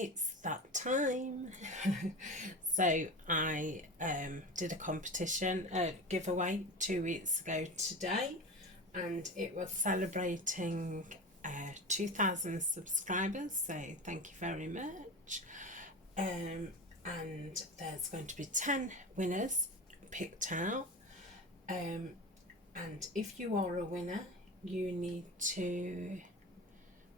It's that time. So I did a competition, giveaway 2 weeks ago today, and it was celebrating 2,000 subscribers, so thank you very much. And there's going to be 10 winners picked out, and if you are a winner, you need to,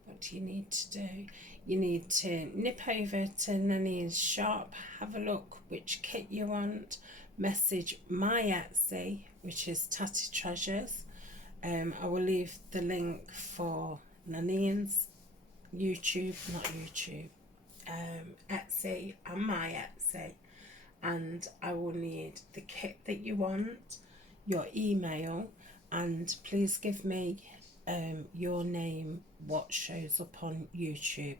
what do you need to do? You need to nip over to Nanny's shop, have a look which kit you want, message my Etsy, which is Tatty Treasures. I will leave the link for Nanny's YouTube, not YouTube, Etsy and my Etsy. And I will need the kit that you want, your email, and please give me your name, what shows up on YouTube,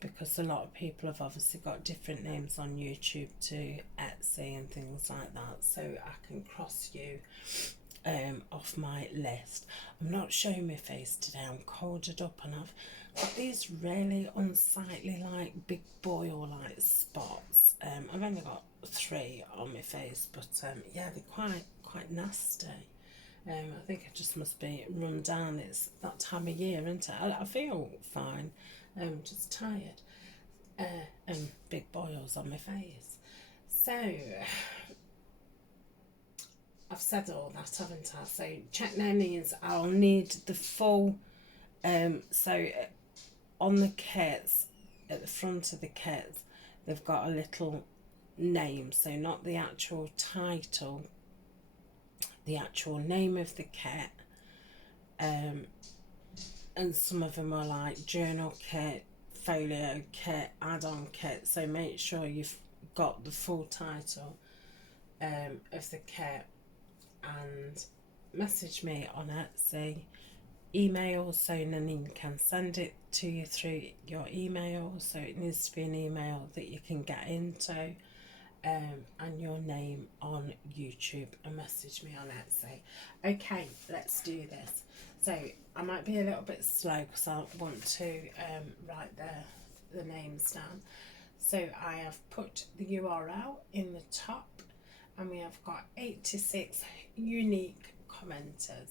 because a lot of people have obviously got different names on YouTube to Etsy and things like that, so I can cross you off my list. I'm not showing my face today, I'm colded up and I've got these really unsightly like big boil like spots. I've only got 3 on my face, but yeah, they're quite nasty. I think I just must be run down. It's that time of year, isn't it? I feel fine. I'm just tired. And big boils on my face. So, I've said all that, haven't I? So, check Nanny's. I'll need the full. So, on the kits, at the front of the kits, they've got a little name. So, not the actual title, the actual name of the kit, and some of them are like journal kit, folio kit, add-on kit, so make sure you've got the full title of the kit, and message me on Etsy, email, so Nanine can send it to you through your email, so it needs to be an email that you can get into, and your name on YouTube, and message me on Etsy. Okay, let's do this. So I might be a little bit slow because I want to write the names down. So I have put the URL in the top, and we have got 86 unique commenters.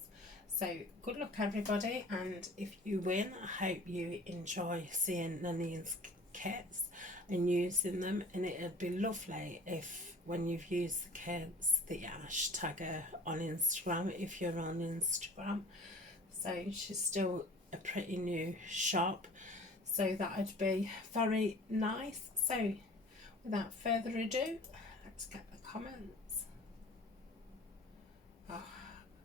So good luck everybody, and if you win, I hope you enjoy seeing Nanine's kits and using them, and it'd be lovely if when you've used the kits that you hashtag her on Instagram if you're on Instagram. So she's still a pretty new shop, so that would be very nice. So without further ado, let's get the comments. Oh,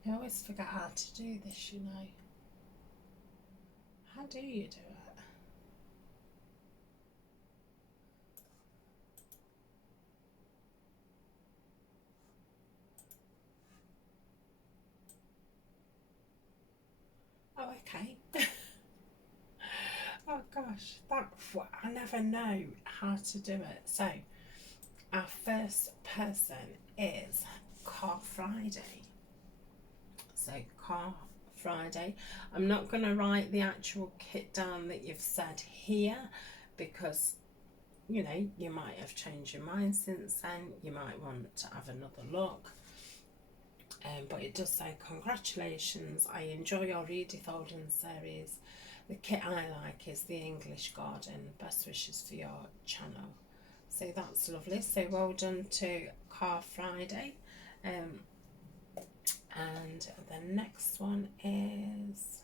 I always forget how to do this, you know. How do you do it? Oh, okay. Oh gosh, I never know how to do it. So our first person is Car Friday. So Car Friday. I'm not going to write the actual kit down that you've said here, because you know, you might have changed your mind since then. You might want to have another look. But it does say, congratulations, I enjoy your redefolding series. The kit I like is the English Garden. Best wishes for your channel. So that's lovely. So well done to Car Friday. And the next one is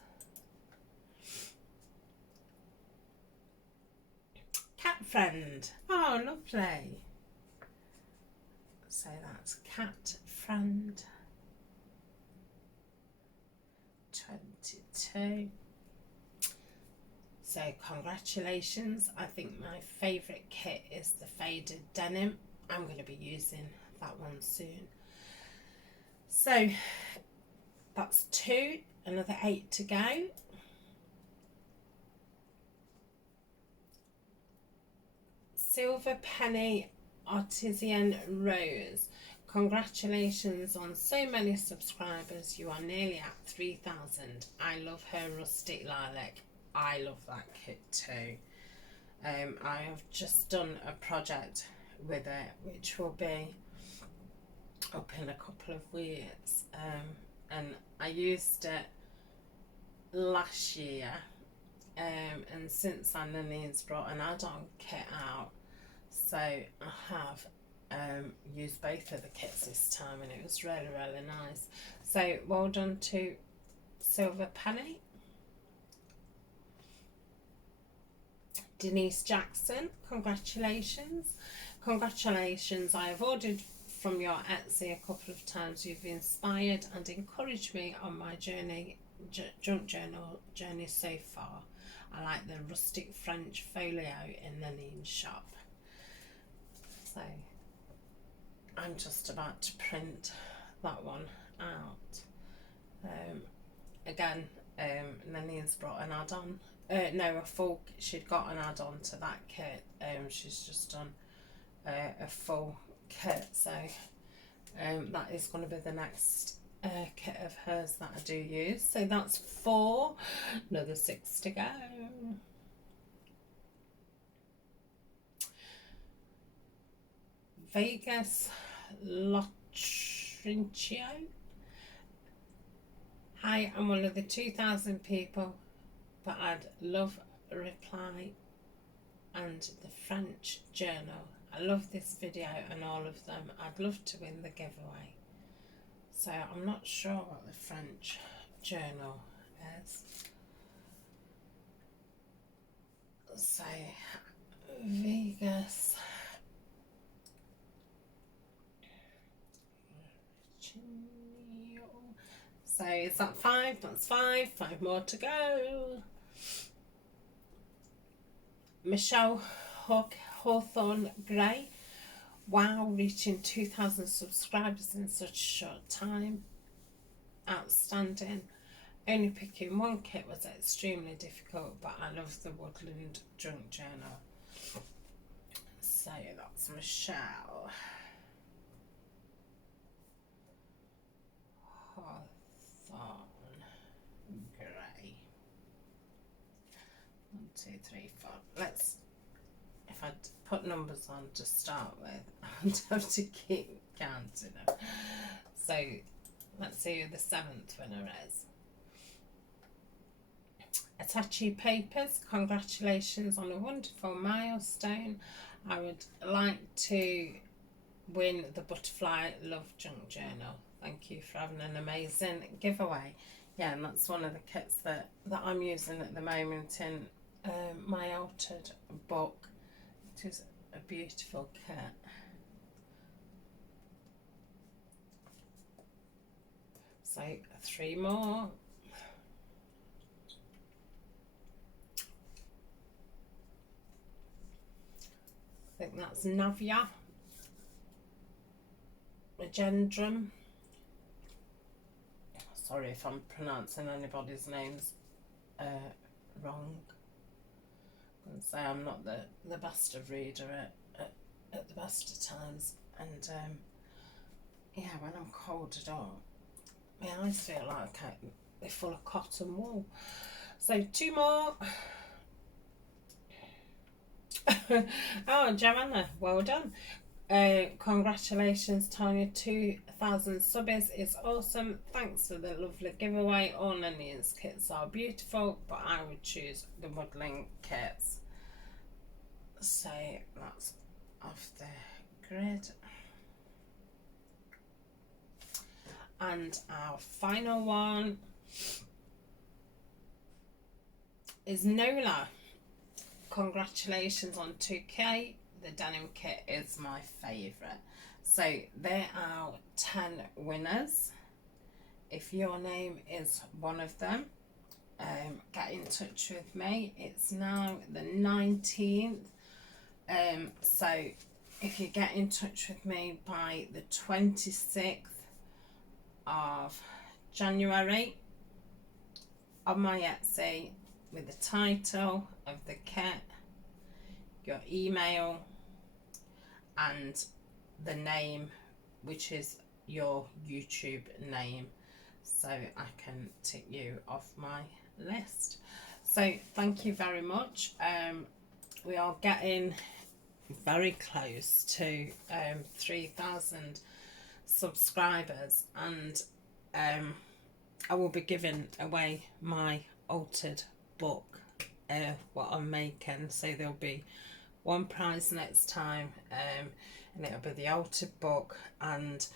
Cat Friend. Oh, lovely. So that's Cat Friend 22. So congratulations. I think my favourite kit is the faded denim. I'm going to be using that one soon. So that's 2, another 8 to go. Silver Penny Artisan Rose. Congratulations on so many subscribers. You are nearly at 3,000. I love her rustic lilac. I love that kit too. I have just done a project with it which will be up in a couple of weeks, and I used it last year, and since then Nini's brought an add-on kit out, so I have used both of the kits this time, and it was really nice. So well done to Silver Penny. Denise Jackson, congratulations. Congratulations, I have ordered from your Etsy a couple of times. You've inspired and encouraged me on my journey, junk journal journey so far. I like the rustic French folio in the Lean shop. So I'm just about to print that one out. Again, Nini's brought an add-on. No, a full. She'd got an add-on to that kit. She's just done a full kit. So that is going to be the next kit of hers that I do use. So that's 4. Another 6 to go. Vegas Lotrincio. Hi, I'm one of the 2,000 people, but I'd love a reply and the French journal. I love this video and all of them. I'd love to win the giveaway. So I'm not sure what the French journal is. So Vegas. So is that 5? That's 5. 5 more to go. Michelle Hawthorne Gray. Wow, reaching 2,000 subscribers in such a short time. Outstanding. Only picking one kit was extremely difficult, but I love the Woodland Junk Journal. So that's Michelle Hawthorne Gray. 1, 2, 3, 4. Let's, if I put numbers on to start with, I'd have to keep counting them. So let's see who the 7th winner is. Atachi Papers, congratulations on a wonderful milestone. I would like to win the Butterfly Love Junk Journal. Thank you for having an amazing giveaway. Yeah, and that's one of the kits that I'm using at the moment in my altered book. It is a beautiful kit. So 3 more. I think that's Navya Magendrum. Sorry if I'm pronouncing anybody's names wrong. And say I'm not the best of reader at the best of times, and yeah, when I'm corded up, my eyes feel like they're full of cotton wool. So 2 more. Oh, Joanna, well done. Congratulations, Tania. 2,000 subbies is awesome. Thanks for the lovely giveaway. All Nini's kits are beautiful, but I would choose the Woodland kits. So that's off the grid. And our final one is Nola. Congratulations on 2K. The denim kit is my favourite. So there are 10 winners. If your name is one of them, get in touch with me. It's now the 19th. So if you get in touch with me by the 26th of January on my Etsy with the title of the kit, your email, and the name, which is your YouTube name, so I can tick you off my list. So thank you very much. we are getting very close to 3,000 subscribers, and I will be giving away my altered book, what I'm making. So there'll be one prize next time, and it'll be the altered book, and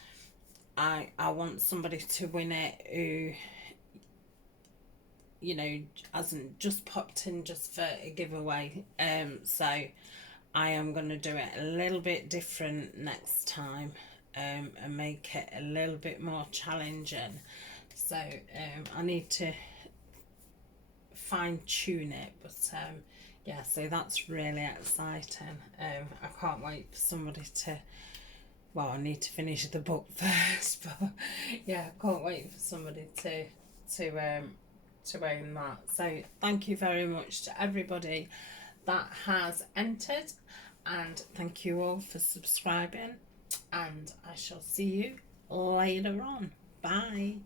I want somebody to win it who, you know, hasn't just popped in just for a giveaway. So I am going to do it a little bit different next time, and make it a little bit more challenging. So I need to fine tune it, but yeah, so that's really exciting. I can't wait for somebody to, well, I need to finish the book first, but yeah, I can't wait for somebody to own that. So thank you very much to everybody that has entered, and thank you all for subscribing, and I shall see you later on. Bye.